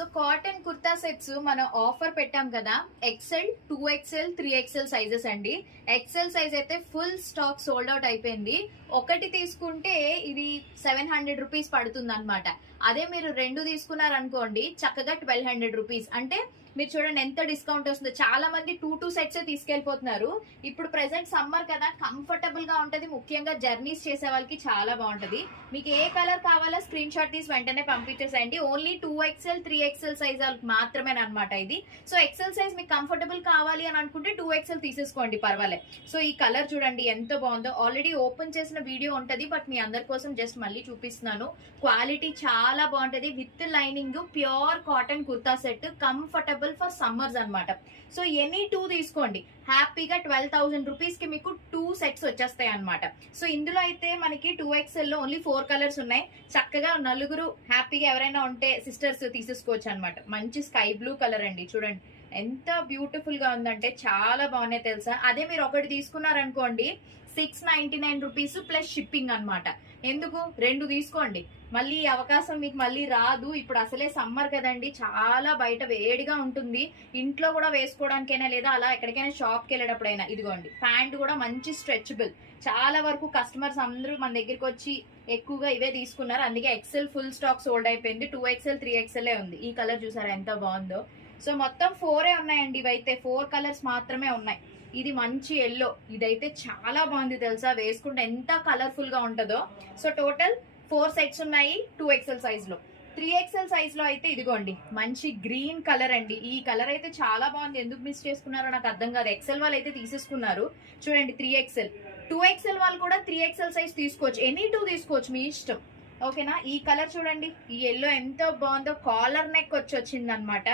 So cotton kurta sets మనం offer పెట్టాం కదా, ఎక్సెల్ 2XL 3XL సైజెస్ అండి. ఎక్సెల్ సైజ్ అయితే ఫుల్ స్టాక్ సోల్డ్ అవుట్ అయిపోయింది. ఒకటి తీసుకుంటే ఇది 700 రూపీస్ పడుతుంది అనమాట. అదే మీరు రెండు తీసుకున్నారనుకోండి చక్కగా 1200 రూపీస్. అంటే మీరు చూడండి ఎంత డిస్కౌంట్ వస్తుందో. చాలా మంది 2 సెట్స్ తీసుకెళ్లిపోతున్నారు. ఇప్పుడు ప్రెసెంట్ సమ్మర్ కదా, కంఫర్టబుల్ గా ఉంటది. ముఖ్యంగా జర్నీస్ చేసే వాళ్ళకి చాలా బాగుంటది. మీకు ఏ కలర్ కావాలో స్క్రీన్ షాట్ తీసి వెంటనే పంపించేసేయండి. ఓన్లీ 2XL 3XL సైజ్ మాత్రమే అనమాట ఇది. సో ఎక్సెల్ సైజ్ మీకు కంఫర్టబుల్ కావాలి అని అనుకుంటే 2XL తీసేసుకోండి, పర్వాలేదు. సో ఈ కలర్ చూడండి ఎంత బాగుందో. ఆల్రెడీ ఓపెన్ చేసిన వీడియో ఉంటది, బట్ మీ అందరి కోసం జస్ట్ మళ్ళీ చూపిస్తున్నాను. క్వాలిటీ చాలా బాగుంటది. With lining, pure cotton kurta set, comfortable for summers అన్నమాట. సో ఎనీ 2 తీసుకోండి, హ్యాపీగా 12,000 రూపీస్ కి మీకు 2 సెట్స్ వచ్చేస్తాయి అనమాట. సో ఇందులో అయితే మనకి 2XL లో ఓన్లీ 4 కలర్స్ ఉన్నాయి. చక్కగా నలుగురు హ్యాపీగా ఎవరైనా ఉంటే సిస్టర్స్ తీసేసుకోవచ్చు అనమాట. మంచి స్కై బ్లూ కలర్ అండి, చూడండి ఎంత బ్యూటిఫుల్ గా ఉందంటే చాలా బాగున్నాయి తెలుసా. అదే మీరు ఒకటి తీసుకున్నారనుకోండి 699 రూపీస్ ప్లస్ షిప్పింగ్ అనమాట. ఎందుకు, రెండు తీసుకోండి. మళ్ళీ ఈ అవకాశం మీకు మళ్ళీ రాదు. ఇప్పుడు అసలే సమ్మర్ కదండి, చాలా బయట వేడిగా ఉంటుంది. ఇంట్లో కూడా వేసుకోవడానికైనా లేదా అలా ఎక్కడికైనా షాప్కి వెళ్ళేటప్పుడైనా. ఇదిగోండి ప్యాంట్ కూడా మంచి స్ట్రెచబుల్. చాలా వరకు కస్టమర్స్ అందరూ మన దగ్గరికి వచ్చి ఎక్కువగా ఇవే తీసుకున్నారు. అందుకే ఎక్సెల్ ఫుల్ స్టాక్ సోల్డ్ అయిపోయింది. 2XL 3XL ఉంది. ఈ కలర్ చూసారా ఎంత బాగుందో. సో మొత్తం 4 ఉన్నాయండి. ఇవైతే 4 కలర్స్ మాత్రమే ఉన్నాయి. ఇది మంచి ఎల్లో, ఇదైతే చాలా బాగుంది తెలుసా. వేసుకుంటే ఎంత కలర్ఫుల్ గా ఉంటుందో. సో టోటల్ 4 సెట్స్ ఉన్నాయి 2XL సైజ్ లో. 3XL సైజ్ లో అయితే ఇదిగోండి మంచి గ్రీన్ కలర్ అండి. ఈ కలర్ అయితే చాలా బాగుంది. ఎందుకు మిస్ చేసుకున్నారో నాకు అర్థం కాదు. ఎక్సెల్ వాళ్ళు అయితే తీసేసుకున్నారు. చూడండి 3XL. 2XL వాళ్ళు కూడా 3XL సైజ్ తీసుకోవచ్చు. ఎనీ 2 తీసుకోవచ్చు, మీ ఇష్టం. ఓకేనా. ఈ కలర్ చూడండి, ఈ ఎల్లో ఎంత బాగుందో. కాలర్ నెక్ వచ్చింది అనమాట.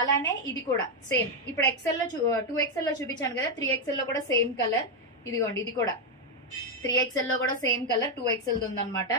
అలానే ఇది కూడా సేమ్. ఇప్పుడు ఎక్సెల్ లో 2XL లో చూపించాను కదా, 3XL లో కూడా సేమ్ కలర్. ఇదిగోండి ఇది కూడా 3XL లో కూడా సేమ్ కలర్ 2XL ఉందన్నమాట.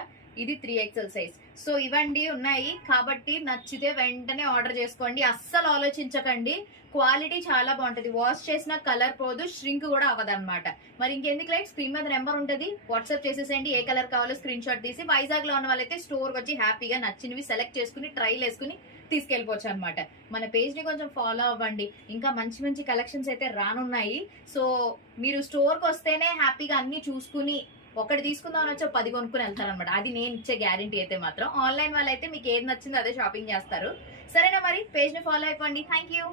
ఇది 3XL సైజ్. సో ఇవండి ఉన్నాయి కాబట్టి నచ్చితే వెంటనే ఆర్డర్ చేసుకోండి. అస్సలు ఆలోచించకండి. క్వాలిటీ చాలా బాగుంటది. వాష్ చేసిన కలర్ పోదు, ష్రింక్ కూడా అవ్వదన్నమాట. మరి ఇంకెందుకు లైట్, స్క్రీన్ మీద నెంబర్ ఉంటుంది, వాట్సాప్ చేసేసేయండి. ఏ కలర్ కావాలో స్క్రీన్ షాట్ తీసి. వైజాగ్ లో ఉన్న వాళ్ళైతే స్టోర్ వచ్చి హ్యాపీగా నచ్చినవి సెలెక్ట్ చేసుకుని ట్రైల్ వేసుకుని తీసుకెళ్ళిపోవచ్చు అనమాట. మన పేజ్ ని కొంచెం ఫాలో అవ్వండి. ఇంకా మంచి మంచి కలెక్షన్స్ అయితే రానున్నాయి. సో మీరు స్టోర్ కి వస్తేనే హ్యాపీగా అన్ని చూసుకుని ఒకటి తీసుకుందామని వచ్చి 10 కొనుక్కుని వెళ్తారనమాట. అది నేను ఇచ్చే గ్యారంటీ అయితే మాత్రం. ఆన్లైన్ వాళ్ళైతే మీకు ఏది నచ్చిందో అదే షాపింగ్ చేస్తారు. సరేనా, మరి పేజ్ ని ఫాలో అయిపోండి. Thank you.